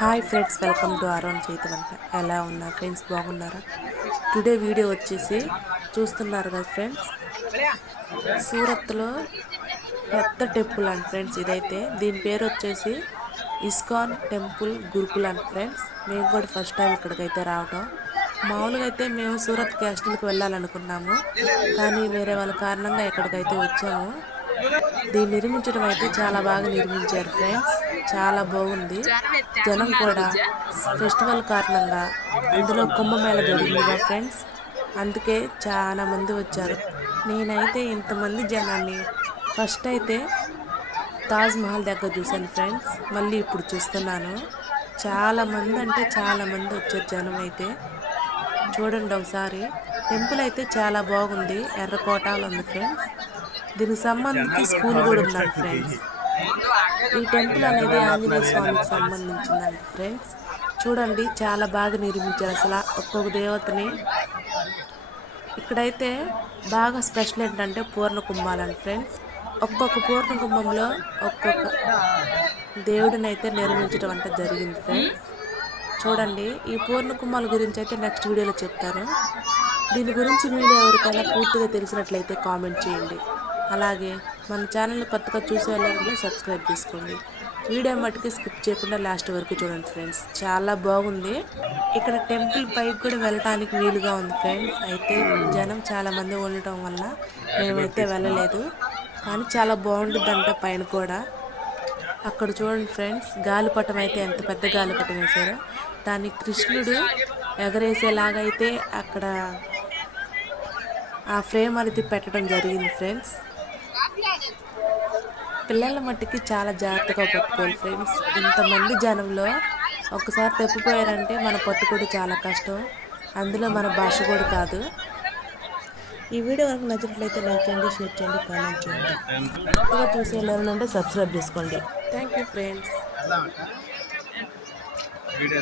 Hi friends welcome to అరోన్ చేతవంట ఎలా ఉన్నారు? ఫ్రెండ్స్ బాగున్నారా? టుడే వీడియో వచ్చేసి చూస్తున్నారు కదా ఫ్రెండ్స్ సూరత్లో పెద్ద టెంపుల్ అండ్ ఫ్రెండ్స్ ఇదైతే. దీని పేరు వచ్చేసి ISKCON temple Gurukul and friends మేము కూడా ఫస్ట్ టైం ఇక్కడికైతే రావటం. మామూలుగా అయితే మేము సూరత్ క్యాస్టల్కి వెళ్ళాలనుకున్నాము. కానీ వేరే వాళ్ళ కారణంగా ఇక్కడికైతే వచ్చాము. దీన్ని నిర్మించడం అయితే చాలా బాగా నిర్మించారు ఫ్రెండ్స్. చాలా బాగుంది. జనం కూడా ఫెస్టివల్ కారణంగా అందులో కుంభమేళ జరిగిందిగా ఫ్రెండ్స్. అందుకే చాలా మంది వచ్చారు. నేనైతే ఇంతమంది జనాన్ని ఫస్ట్ అయితే తాజ్ మహల్ దగ్గర చూశాను ఫ్రెండ్స్. మళ్ళీ ఇప్పుడు చూస్తున్నాను. చాలా మంది అంటే చాలా మంది వచ్చారు జనం అయితే. చూడండి ఒకసారి. టెంపుల్ అయితే చాలా బాగుంది. ఎర్రకోటలో ఉంది ఫ్రెండ్స్. దీనికి సంబంధించి స్కూల్ కూడా ఉందండి ఫ్రెండ్స్. ఈ టెంపుల్ అనేది ఆంజనేయ స్వామికి సంబంధించిందండి ఫ్రెండ్స్. చూడండి చాలా బాగా నిర్మించారు అసలు ఒక్కొక్క దేవతని. ఇక్కడైతే బాగా స్పెషల్ ఏంటంటే పూర్ణ కుంభాలండి ఫ్రెండ్స్. ఒక్కొక్క పూర్ణ కుంభంలో ఒక్కొక్క దేవుడిని అయితే నిర్మించడం అంటే జరిగింది ఫ్రెండ్స్. చూడండి ఈ పూర్ణ కుంభాల గురించి అయితే నెక్స్ట్ వీడియోలో చెప్తాను. దీని గురించి మీరు ఎవరికైనా పూర్తిగా తెలిసినట్లయితే కామెంట్ చేయండి. అలాగే మన ఛానల్ని కొత్తగా చూసే వాళ్ళంటే సబ్స్క్రైబ్ చేసుకోండి. వీడియో మట్టుకి స్కిప్ చేయకుండా లాస్ట్ వరకు చూడండి ఫ్రెండ్స్. చాలా బాగుంది. ఇక్కడ టెంపుల్ పైకి కూడా వెళ్ళటానికి వీలుగా ఉంది ఫ్రెండ్స్. అయితే జనం చాలామంది ఉండటం వల్ల మేమైతే వెళ్ళలేదు. కానీ చాలా బాగుంటుందంట పైన కూడా. అక్కడ చూడండి ఫ్రెండ్స్ గాలిపటం అయితే ఎంత పెద్ద గాలిపటం వేశారో. దాన్ని కృష్ణుడు ఎగరేసేలాగా అయితే అక్కడ ఆ ఫ్రేమ్ అనేది పెట్టడం జరిగింది ఫ్రెండ్స్. పిల్లల మట్టికి చాలా జాగ్రత్తగా పట్టుకోవాలి ఫ్రెండ్స్ ఇంతమంది జనంలో ఒకసారి తప్పిపోయారంటే మన పట్టుకోడు చాలా కష్టం. అందులో మన భాష కూడా కాదు. ఈ వీడియో కనుక నచ్చినట్లయితే లైక్ చేయండి షేర్ చేయండి కామెంట్ చేయండి. కొత్తగా చూసే ఉంటే సబ్స్క్రైబ్ చేసుకోండి. Thank you friends video